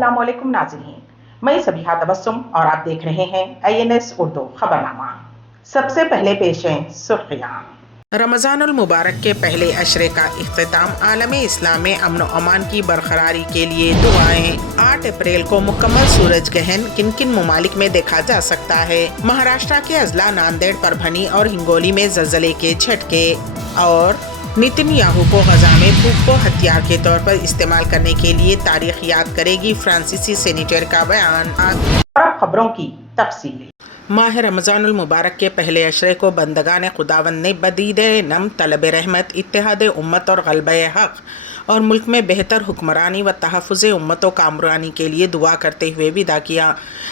अस्सलाम वालेकुम नाज़रीन, मैं सबिहा तबस्सुम और आप देख रहे हैं INS उर्दू खबरनामा। सबसे पहले पेश हैं सुर्खियां। रमज़ानुल मुबारक के पहले अशरे का इख्तिताम आलमे इस्लाम में अमन व अमान की बरकरारी के लिए दुआएं। 8 अप्रैल को मुकम्मल सूरज ग्रहण किन किन ममालिक में देखा जा सकता है। महाराष्ट्र के अजला, नांदेड़, परभनी और हिंगोली में ज़लज़ले के झटके। और नेतन्याहू को गजा में थूक को हथियार के तौर पर इस्तेमाल करने के लिए तारीख याद करेगी फ्रांसीसी सेनेटर का बयान। और खबरों की तफसील। माह रमज़ानुल मुबारक के पहले अशरे को बंदगान खुदावंद ने बदीद नम, तलब रहमत, इत्तेहाद उम्मत और ग़ल्बा हक़ और मुल्क में बेहतर हुक्मरानी व तहफ़्फ़ुज़ उम्मत व कामरानी के लिए दुआ करते हुए विदा किया।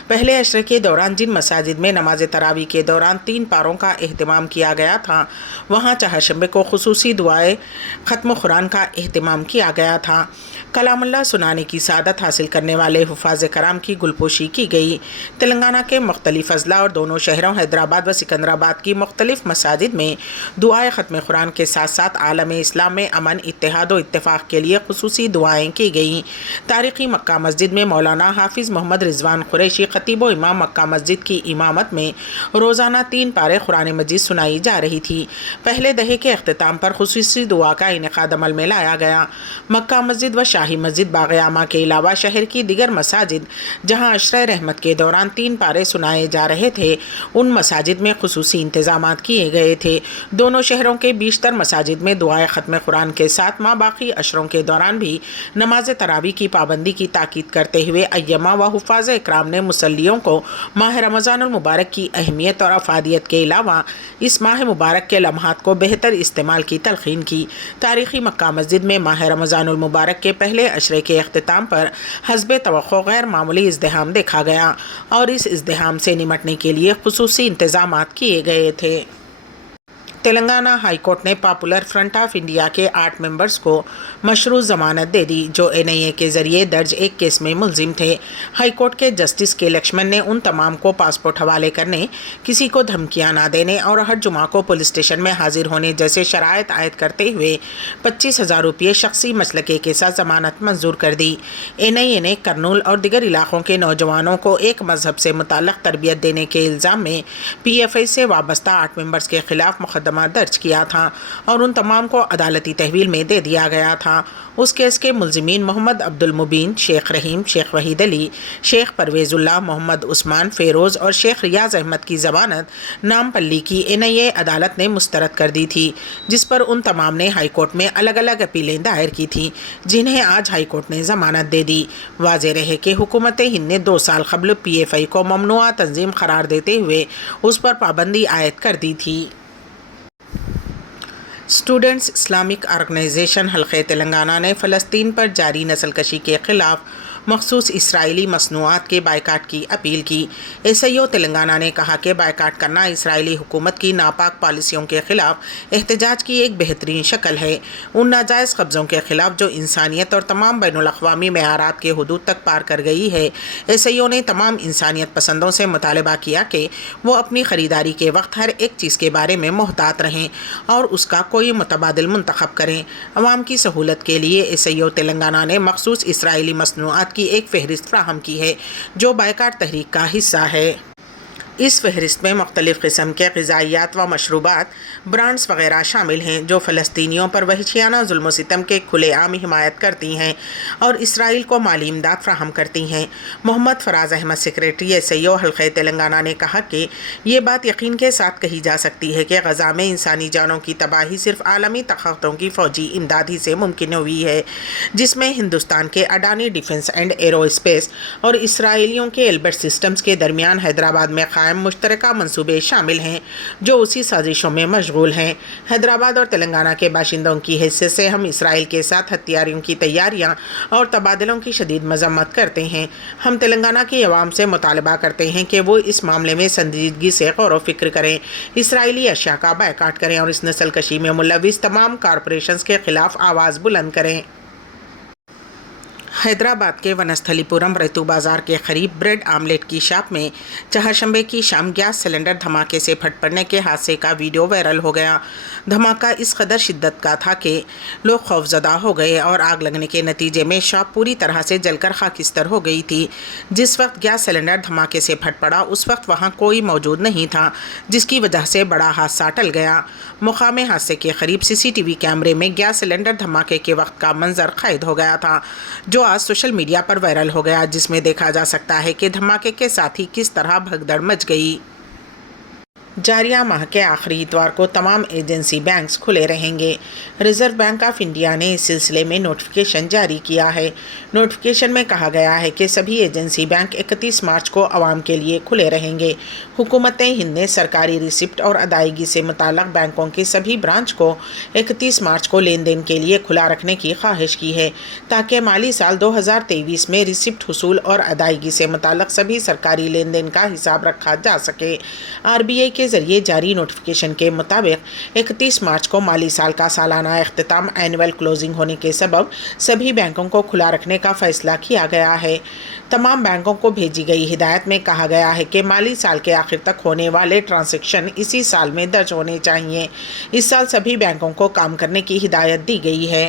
पहले अशरे के दौरान जिन मसाजिद में नमाज तरावी के दौरान 3 पारों का एहतमाम किया गया था, वहाँ चहारशंबे को खुसूसी दुआए ख़त्म कुरान का एहतमाम किया गया था। कलामुल्लाह सुनाने की सादत हासिल करने वाले हुफ़ाज़ कराम की गुलपोशी की गई। तेलंगाना के मुख्तलिफ अजला और दोनों शहरों हैदराबाद व सिकंदराबाद की मुख्तलिफ मसाजिद में दुआए ख़त्म कुरान के साथ साथ आलम इस्लाम में अमन, इत्तेहाद व इत्तेफाक के लिए खुसूसी दुआएं की गईं। तारीख़ी मक्का मस्जिद में मौलाना हाफिज़ मोहम्मद रिजवान कुरैशी खतीब व इमाम मक्का मस्जिद की इमामत में रोज़ाना 3 पारे कुरान मजीद सुनाई जा रही थी। पहले दहे के अख्तिताम पर खुसूसी दुआ का इनेकाद अमल में लाया गया। मक्का मस्जिद व शाही मस्जिद बाग़-ए-आमा के अलावा शहर की दीगर मसाजिद जहाँ अशरे रहमत के दौरान 3 पारे सुनाए जा रहे थे, उन मसाजिद में खुसूसी इंतज़ामात किए गए थे। दोनों शहरों के बीशतर मसाजिद में दुआए ख़त्म कुरान के साथ माँ बाकी अशरों के दौरान भी नमाज तरावी की पाबंदी की ताकीद करते हुए अय्यमा व हुफ़ाज़ इकराम ने मुसल्लियों को माह रमज़ानुल मुबारक की अहमियत और अफादियत के अलावा इस माह मुबारक के लम्हात को बेहतर इस्तेमाल की तलक़ीन की। तारीख़ी मक्का मस्जिद में माह रमज़ानुल मुबारक के पहले अशरे के अख्तिताम पर हस्बे तवक्को गैर मामूली इज़्दिहाम देखा गया और इस इज़्दिहाम से निमटने के लिए खुसूसी इंतज़ामात किए गए थे। तेलंगाना हाई कोर्ट ने पॉपुलर फ्रंट ऑफ इंडिया के 8 मेंबर्स को मशरूत ज़मानत दे दी, जो NIA के ज़रिए दर्ज एक केस में मुलजिम थे। हाई कोर्ट के जस्टिस के लक्ष्मण ने उन तमाम को पासपोर्ट हवाले करने, किसी को धमकियां ना देने और हर जुमा को पुलिस स्टेशन में हाजिर होने जैसे शराइत आयद करते हुए 25,000 रुपये शख्सी मसलके के साथ ज़मानत मंजूर कर दी। NIA ने करनूल और दिगर इलाक़ों के नौजवानों को एक मजहब से मुताल्लिक़ तरबियत देने के इल्ज़ाम में PFI से वाबस्ता 8 मेंबर्स के ख़िलाफ़ मुक़दमा दर्ज किया था और उन तमाम को अदालती तहवील में दे दिया गया था। उस केस के मुलजिमीन मोहम्मद अब्दुल मुबीन, शेख रहीम, शेख वहीद अली, शेख परवेज़ुल्लाह, मोहम्मद उस्मान, फ़ेरोज़ और शेख रियाज़ अहमद की ज़मानत नामपल्ली की NIA अदालत ने मुस्तरद कर दी थी, जिस पर उन तमाम ने हाई कोर्ट में अलग अलग अपीलें दायर की थीं, जिन्हें आज हाई कोर्ट ने ज़मानत दे दी। वाज़ेह रहे कि हुकूमत हिंद ने 2 साल क़ब्ल PFI को ममनुआ तंजीम करार देते हुए उस पर पाबंदी आयद कर दी थी। स्टूडेंट्स इस्लामिक ऑर्गेनाइजेशन हल्क़े तेलंगाना ने फ़लस्तीन पर जारी नस्लकशी के ख़िलाफ़ मखसूस इसराइली मसनूआत के बायकाट की अपील की। SIO तेलंगाना ने कहा कि बायकाट करना इसराइली हुकूमत की नापाक पॉलिसियों के ख़िलाफ़ एहतजाज की एक बेहतरीन शक्ल है। उन नाजायज़ कब्ज़ों के ख़िलाफ़ जो इंसानियत और तमाम बैनुल-अक़वामी मेआरात के हुदूद तक पार कर गई है। SIO ने तमाम इंसानियत पसंदों से मुतालबा किया कि वो अपनी ख़रीदारी के वक्त हर एक चीज़ के बारे में मोहतात रहें और उसका कोई मुतबादिल मुंतखब करें। अवाम की सहूलत के लिए SIO तेलंगाना ने मखसूस इसराइली मसनूआत की एक फ़हरिस्त फ्राहम की है, जो बायकाट तहरीक का हिस्सा है। इस फहरिस्त में मुख्तलिफ़ किस्म के ग़िज़ाइयात व मशरूबात, ब्रांड्स वगैरह शामिल हैं जो फ़लस्तीनियों पर वहशियाना जुल्म सितम के खुलेआम हिमायत करती हैं और इसराइल को माली इमदाद फ़राहम करती हैं। मोहम्मद फ़राज़ अहमद, सेक्रेटरी SIO हल्क़े तेलंगाना ने कहा कि ये बात यकीन के साथ कही जा सकती है कि गज़ा में इंसानी जानों की तबाही सिर्फ़ आलमी ताक़तों की फ़ौजी इमदाद ही से मुमकिन हुई है, जिसमें हिंदुस्तान के अडानी डिफेंस एंड एरोस्पेस और इसराइलियों के एल्बर्ट सिस्टम्स के दरमियान हैदराबाद में मुश्तरका मंसूबे शामिल हैं, जो उसी साजिशों में मशगूल हैं। हैदराबाद और तेलंगाना के बाशिंदों की हैसियत से हम इसराइल के साथ हथियारों की तैयारियां और तबादलों की शदीद मजम्मत करते हैं। हम तेलंगाना की अवाम से मुतालबा करते हैं कि वो इस मामले में संजीदगी से गौर व फिक्र करें, इसराइली अशिया का बायकाट करें और इस नस्लकशी में मुलविस तमाम कॉरपोरेशंस के ख़िलाफ़ आवाज़ बुलंद करें। حیدرآباد کے ونستھلی پورم ریتو بازار کے قریب بریڈ آملیٹ کی شاپ میں چہارشنبے کی شام گیس سلنڈر دھماکے سے پھٹ پڑنے کے حادثے کا ویڈیو وائرل ہو گیا۔ دھماکہ اس قدر شدت کا تھا کہ لوگ خوفزدہ ہو گئے اور آگ لگنے کے نتیجے میں شاپ پوری طرح سے جل کر خاکستر ہو گئی تھی۔ جس وقت گیس سلنڈر دھماکے سے پھٹ پڑا اس وقت وہاں کوئی موجود نہیں تھا، جس کی وجہ سے بڑا حادثہ ٹل گیا۔ مقام حادثے کے قریب CCTV کیمرے میں گیس سلنڈر دھماکے کے وقت کا منظر قید ہو گیا تھا، جو آج سوشل میڈیا پر وائرل ہو گیا، جس میں دیکھا جا سکتا ہے کہ دھماکے کے ساتھ ہی کس طرح بھگدڑ مچ گئی۔ جاریہ ماہ کے آخری اتوار کو تمام ایجنسی بینکس کھلے رہیں گے۔ ریزرو بینک آف انڈیا نے اس سلسلے میں نوٹیفیکیشن جاری کیا ہے۔ نوٹیفیکیشن میں کہا گیا ہے کہ سبھی ایجنسی بینک 31 مارچ کو عوام کے لیے کھلے رہیں گے۔ حکومت ہند نے سرکاری ریسپٹ اور ادائیگی سے متعلق بینکوں کے سبھی برانچ کو 31 مارچ کو لین دین کے لیے کھلا رکھنے کی خواہش کی ہے، تاکہ مالی سال 2023 میں ریسپٹ حصول اور ادائیگی سے متعلق سبھی سرکاری لین دین کا حساب رکھا جا سکے۔ RBI کے ذریعے جاری نوٹیفیکیشن کے مطابق 31 مارچ کو مالی سال کا سالانہ اختتام اینول کلوزنگ ہونے کے سبب سبھی بینکوں کو کھلا رکھنے کا فیصلہ کیا گیا ہے۔ تمام بینکوں کو بھیجی گئی ہدایت میں کہا گیا ہے کہ مالی سال کے آخر تک ہونے والے ٹرانزیکشن اسی سال میں درج ہونے چاہیے۔ اس سال سبھی بینکوں کو کام کرنے کی ہدایت دی گئی ہے۔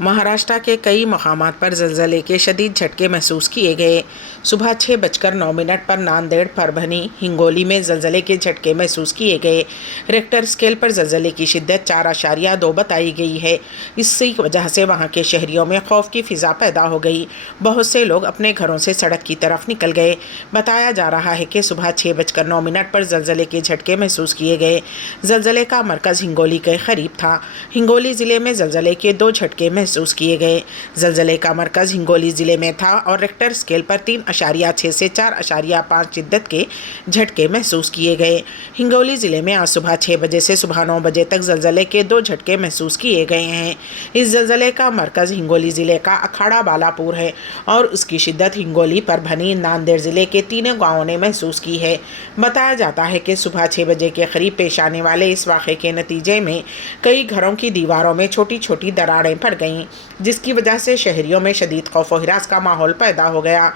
مہاراشٹر کے کئی مقامات پر زلزلے کے شدید جھٹکے محسوس کیے گئے۔ صبح 6:09 پر ناندیڑ، پربھنی، ہنگولی میں زلزلے کے جھٹکے محسوس کیے گئے۔ ریکٹر اسکیل پر زلزلے کی شدت 4.2 بتائی گئی ہے۔ اس کی وجہ سے وہاں کے شہریوں میں خوف کی فضا پیدا ہو گئی۔ بہت سے لوگ اپنے گھروں سے سڑک کی طرف نکل گئے۔ بتایا جا رہا ہے کہ صبح 6:09 پر زلزلے کے جھٹکے محسوس کیے گئے۔ زلزلے کا مرکز ہنگولی کے قریب تھا۔ ہنگولی ضلع میں زلزلے کے 2 جھٹکے محسوس کیے گئے۔ زلزلے کا مرکز ہنگولی ضلع میں تھا اور ریکٹر اسکیل پر 3.6 سے 4.5 شدت کے جھٹکے محسوس کیے گئے۔ ہنگولی ضلع میں آج صبح 6 بجے سے صبح 9 بجے تک زلزلے کے 2 جھٹکے محسوس کیے گئے ہیں۔ اس زلزلے کا مرکز ہنگولی ضلع کا اکھاڑا بالا پور ہے اور اس کی شدت ہنگولی، پربھنی، ناندیڑ ضلع کے تینوں گاؤں نے محسوس کی ہے۔ بتایا جاتا ہے کہ صبح 6 بجے کے قریب پیش آنے والے اس واقعے کے نتیجے میں کئی گھروں کی دیواروں میں چھوٹی چھوٹی دراڑیں پڑ گئیں، جس کی وجہ سے شہریوں میں شدید خوف و ہراس کا ماحول پیدا ہو گیا۔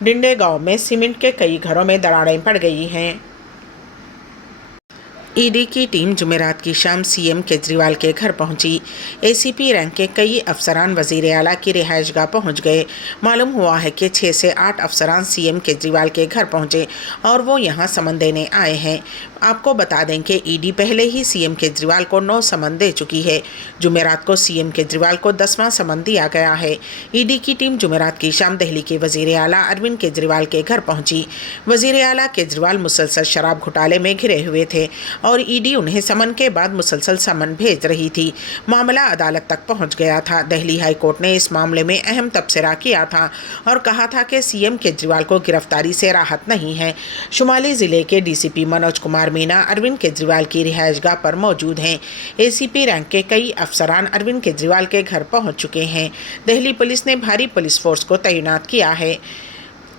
ڈنڈے گاؤں میں سیمنٹ کے کئی گھروں میں دراڑیں پڑ گئی ہیں۔ ED کی ٹیم جمعرات کی شام CM کیجریوال کے گھر پہنچی۔ ACP رینک کے کئی افسران وزیر اعلیٰ کی رہائش گاہ پہنچ گئے۔ معلوم ہوا ہے کہ 6 سے 8 افسران CM کیجریوال کے گھر پہنچے اور وہ یہاں سمن دینے آئے ہیں۔ آپ کو بتا دیں کہ ED پہلے ہی CM کیجریوال کو 9 سمن دے چکی ہے۔ جمعرات کو CM کیجریوال کو 10واں سمن دیا گیا ہے۔ ED کی ٹیم جمعرات کی شام دہلی کے وزیر اعلیٰ اروند کیجریوال کے گھر پہنچی۔ وزیر اعلیٰ کیجریوال مسلسل شراب گھوٹالے میں گھرے ہوئے تھے اور ED انہیں سمن کے بعد مسلسل سمن بھیج رہی تھی۔ معاملہ عدالت تک پہنچ گیا تھا۔ دہلی ہائی کورٹ نے اس معاملے میں اہم تبصرہ کیا تھا اور کہا تھا کہ CM کیجریوال کو گرفتاری سے راحت نہیں ہے۔ شمالی ضلع کے DCP منوج کمار مینا اروند کیجریوال کی رہائش گاہ پر موجود ہیں۔ ACP رینک کے کئی افسران اروند کیجریوال کے گھر پہنچ چکے ہیں۔ دہلی پولیس نے بھاری پولیس فورس کو تعینات کیا ہے۔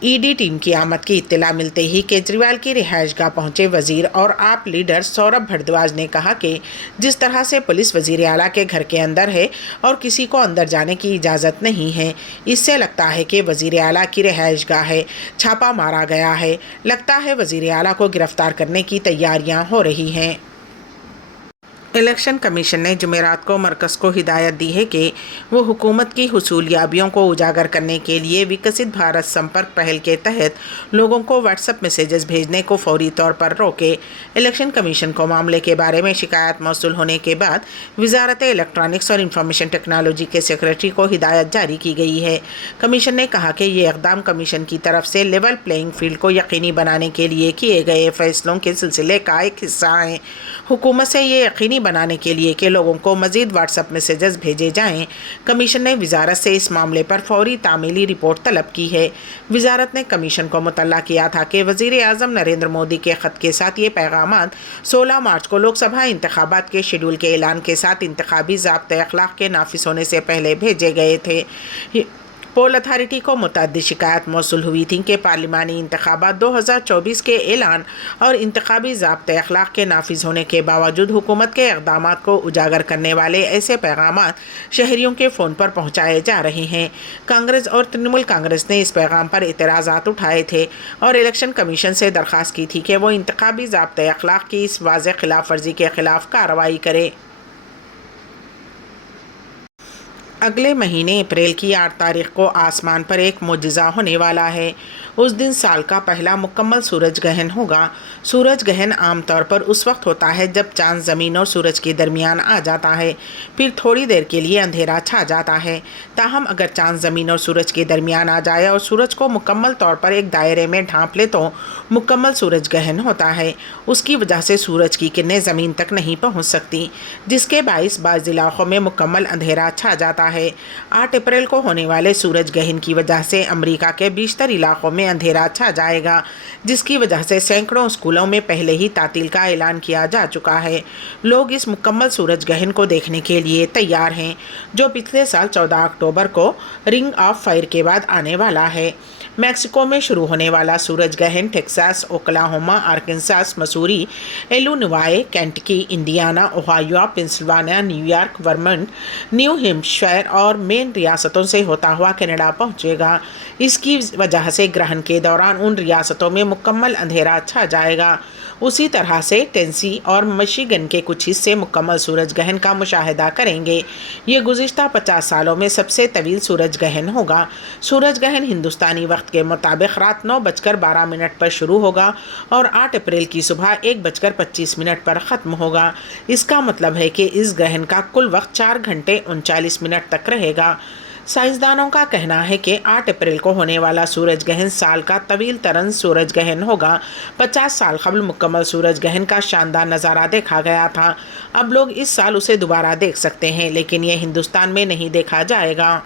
ED ٹیم کی آمد کی اطلاع ملتے ہی کیجریوال کی رہائش گاہ پہنچے وزیر اور آپ لیڈر سوربھ بھردواج نے کہا کہ جس طرح سے پولیس وزیر اعلیٰ کے گھر کے اندر ہے اور کسی کو اندر جانے کی اجازت نہیں ہے، اس سے لگتا ہے کہ وزیر اعلیٰ کی رہائش گاہ ہے، چھاپا مارا گیا ہے۔ لگتا ہے وزیر اعلیٰ کو گرفتار کرنے کی تیاریاں ہو رہی ہیں۔ الیکشن کمیشن نے جمعرات کو مرکز کو ہدایت دی ہے کہ وہ حکومت کی حصولیابیوں کو اجاگر کرنے کے لیے وکست بھارت سمپرک پہل کے تحت لوگوں کو واٹس ایپ میسیجز بھیجنے کو فوری طور پر روکے۔ الیکشن کمیشن کو معاملے کے بارے میں شکایت موصول ہونے کے بعد وزارت الیکٹرانکس اور انفارمیشن ٹیکنالوجی کے سیکریٹری کو ہدایت جاری کی گئی ہے۔ کمیشن نے کہا کہ یہ اقدام کمیشن کی طرف سے لیول پلینگ فیلڈ کو یقینی بنانے کے لیے کیے گئے فیصلوں کے سلسلے کا ایک حصہ ہیں۔ حکومت سے یہ یقینی بنانے کے لیے کہ لوگوں کو مزید واٹس ایپ میسیجز بھیجے جائیں، کمیشن نے وزارت سے اس معاملے پر فوری تعمیلی رپورٹ طلب کی ہے۔ وزارت نے کمیشن کو مطلع کیا تھا کہ وزیر اعظم نریندر مودی کے خط کے ساتھ یہ پیغامات 16 مارچ کو لوک سبھا انتخابات کے شیڈول کے اعلان کے ساتھ انتخابی ضابطۂ اخلاق کے نافذ ہونے سے پہلے بھیجے گئے تھے۔ पोल अथॉरिटी को मुतअद्दिद शिकायत मौसूल हुई थी कि पार्लिमानी इंतखाबात 2024 के ऐलान और इंतखाबी ज़ाब्ते अखलाक के नाफिज होने के बावजूद हुकूमत के इक़दामात को उजागर करने वाले ऐसे पैगामात शहरियों के फ़ोन पर पहुँचाए जा रहे हैं। कांग्रेस और तृणमूल कांग्रेस ने इस पैगाम पर एतराज़ात उठाए थे और इलेक्शन कमीशन से दरख्वास्त की थी कि वो इंतखाबी ज़ाब्ते अखलाक की इस वाज़ेह खिलाफ वर्जी के ख़िलाफ़ कार्रवाई करे। अगले महीने अप्रैल की 8 तारीख को आसमान पर एक मुजज़ा होने वाला है। उस दिन साल का पहला मुकम्मल सूरज ग्रहण होगा। सूरज ग्रहण आमतौर पर उस वक्त होता है जब चांद ज़मीन और सूरज के दरमियान आ जाता है, फिर थोड़ी देर के लिए अंधेरा छा जाता है। ताहम अगर चांद ज़मीन और सूरज के दरमियान आ जाए और सूरज को मुकम्मल तौर पर एक दायरे में ढांप ले तो मुकम्मल सूरज ग्रहण होता है। उसकी वजह से सूरज की किरणें ज़मीन तक नहीं पहुँच सकती, जिसके बाइस बाज़ इलाक़ों में मुकम्मल अंधेरा छा जाता है। 8 अप्रैल को होने वाले सूरज ग्रहण की वजह से अमेरिका के बेशतर इलाक़ों में अंधेरा छा जाएगा, जिसकी वजह से सैकड़ों स्कूलों में पहले ही तातील का ऐलान किया जा चुका है। लोग इस मुकम्मल सूरज ग्रहण को देखने के लिए तैयार हैं, जो पिछले साल 14 अक्टूबर को रिंग ऑफ फायर के बाद आने वाला है। मैक्सिको में शुरू होने वाला सूरज ग्रहण Texas, Oklahoma, Arkansas, Missouri, Illinois, Kentucky, Indiana, Ohio, Pennsylvania, New York, Vermont, New Hampshire और मेन रियासतों से होता हुआ कनाडा पहुंचेगा। इसकी वजह से ग्रहण के दौरान उन रियासतों में मुकम्मल अंधेरा छा जाएगा। उसी तरह से टेनेसी और मिशिगन के कुछ हिस्से मुकम्मल सूरज ग्रहण का मुशाहिदा करेंगे। ये गुज़िश्ता 50 सालों में सबसे तवील सूरज ग्रहण होगा। सूरज ग्रहण हिंदुस्तानी वक्त के मुताबिक रात 9:12 पर शुरू होगा और 8 अप्रैल की सुबह 1:25 पर ख़त्म होगा। इसका मतलब है कि इस ग्रहण का कुल वक्त 4 घंटे 39 मिनट तक रहेगा। साइंसदानों का कहना है कि 8 अप्रैल को होने वाला सूरज ग्रहण साल का तवील तरन सूरज ग्रहण होगा। 50 साल कबल मुकम्मल सूरज ग्रहण का शानदार नज़ारा देखा गया था। अब लोग इस साल उसे दोबारा देख सकते हैं, लेकिन यह हिंदुस्तान में नहीं देखा जाएगा।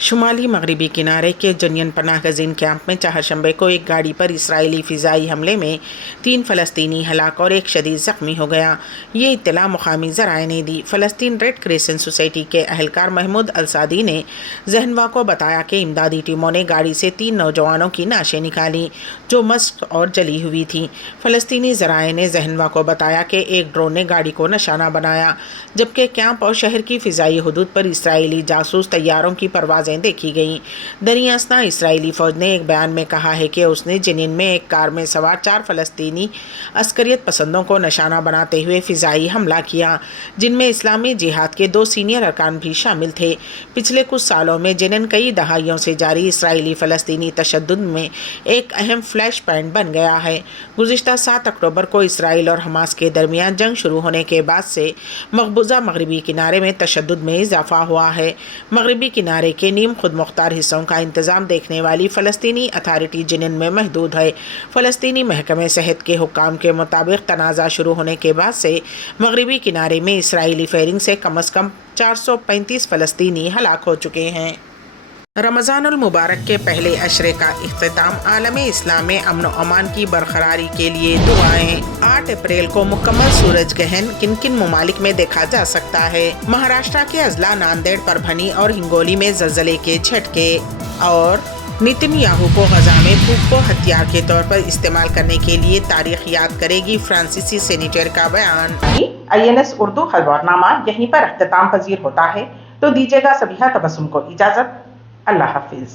शुमाली मगरबी किनारे के जनियन पनाह गज़ीन कैंप में चहारशंबे को एक गाड़ी पर इसराइली फ़िज़ाई हमले में 3 फ़लस्तीनी हलाक और एक शदीद ज़ख्मी हो गया। ये इत्तला मुकामी ज़राए ने दी। फ़लस्तीन रेड क्रिसेंट सोसाइटी के अहलकार महमूद अलसादी ने ज़हनवा को बताया कि इमदादी टीमों ने गाड़ी से 3 नौजवानों की नाशें निकाली जो मस्त और जली हुई थी। फ़लस्तीनी ज़राए ने ज़हनवा को बताया कि एक ड्रोन ने गाड़ी को निशाना बनाया, जबकि कैंप और शहर की फ़िज़ाई हदूद पर इसराइली जासूस तैयारों की परवाज़ देखी गई। दरियास्ता इसराइली फ़ौज ने एक बयान में कहा है कि उसने जनीन में एक कार में सवार 4 फ़लस्तीनी अस्करियत पसंदों को निशाना बनाते हुए फ़िज़ाई हमला किया, जिनमें इस्लामी जिहाद के 2 सीनियर अरकान भी शामिल थे। पिछले कुछ सालों में जनीन कई दहाइयों से जारी इसराइली फ़लस्तीनी तशद्दुद में एक अहम फ्लैश पॉइंट बन गया है। गुज़िश्ता 7 अक्टूबर को इसराइल और हमास के दरमियान जंग शुरू होने के बाद से मकबूजा मगरबी किनारे में तशद्दुद में इजाफा हुआ है। मगरबी किनारे के नीम खुद मुख्तार हिस्सों का इंतज़ाम देखने वाली फ़लस्तीनी अथॉरिटी जनीन में महदूद है। फ़लस्तीनी महकमे सेहत के हुक्काम के मुताबिक तनाज़ा शुरू होने के बाद से मगरबी किनारे में इसराइली फायरिंग से कम अज़ कम 435 फ़लस्तीनी हलाक हो चुके हैं। रमज़ानुल मुबारक के पहले अशरे का इख्तिताम आलम इस्लाम में अमन व अमान की बरकरारी के लिए दुआएं। 8 अप्रैल को मुकम्मल सूरज ग्रहण किन किन ममालिक में देखा जा सकता है? महाराष्ट्र के अजला, नांदेड़, परभनी और हिंगोली में ज़लज़ले के झटके। और नेतन्याहू को गजा में थूक को हथियार के तौर पर इस्तेमाल करने के लिए तारीख याद करेगी फ्रांसीसी सेनेटर का बयान। INS उर्दू खबरनामा यहीं पर अख्तिताम पजीर होता है, तो दीजिएगा सबिहा तबस्सुम को इजाज़त। अल्लाह हाफिज़।